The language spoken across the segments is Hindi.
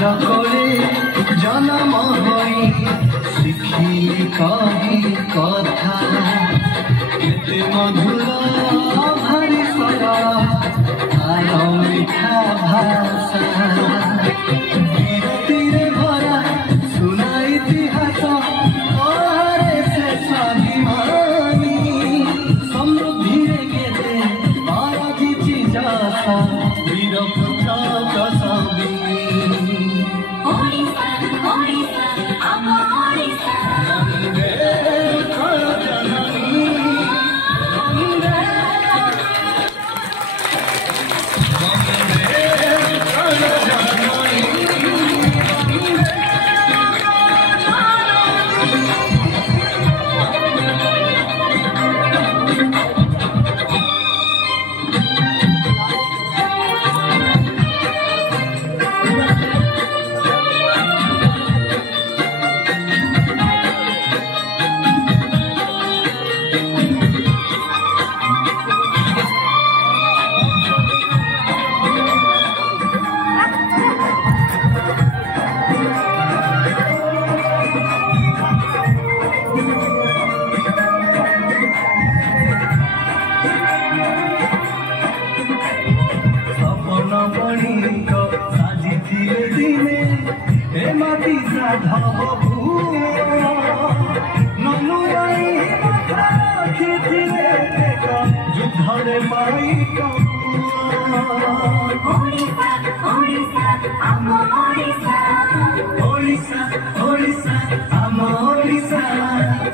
बाहर करे जन्म होई शिखिली कही कथा केते मधुर भारी सरल आय मिठा भाषा कीर्तिरे भरा सुना इतिहास कहारे से स्वाभिमानी समृद्धिरे केते पाराजिची जासा वीरपुत्र कसाबिनी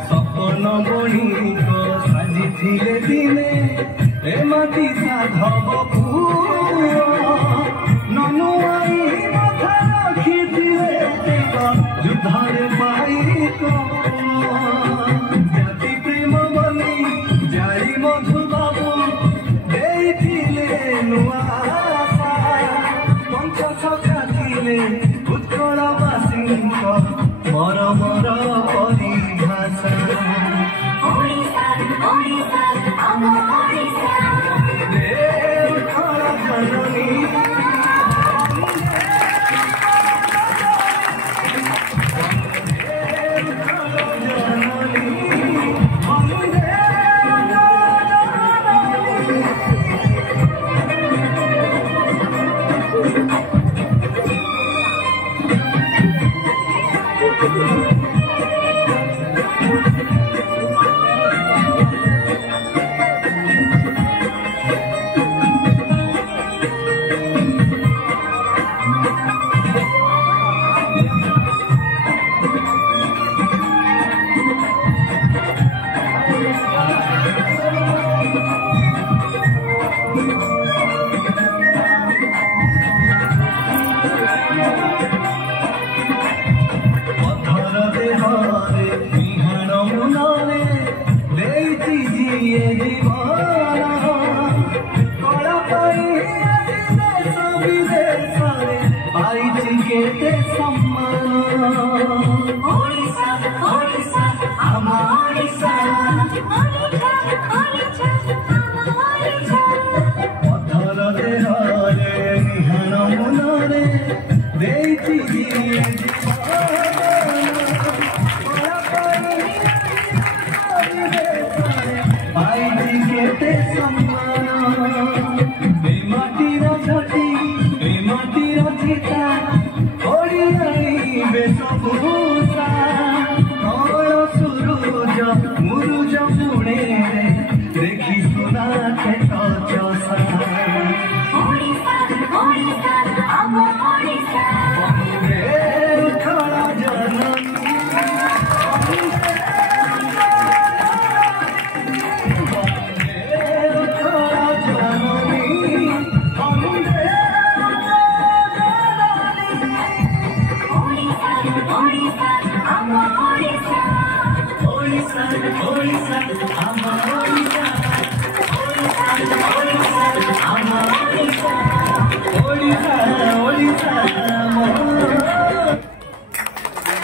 सपन बणिक साजिथिले दिने ए माटी साधव ननु आई माथा रखिथिले युद्धरे पाइक जाति प्रेम बनी जाई मधु बाबू देइथिले नुआ पंच सखा थिले उत्कलवासींक मरमर परिभाषा I'm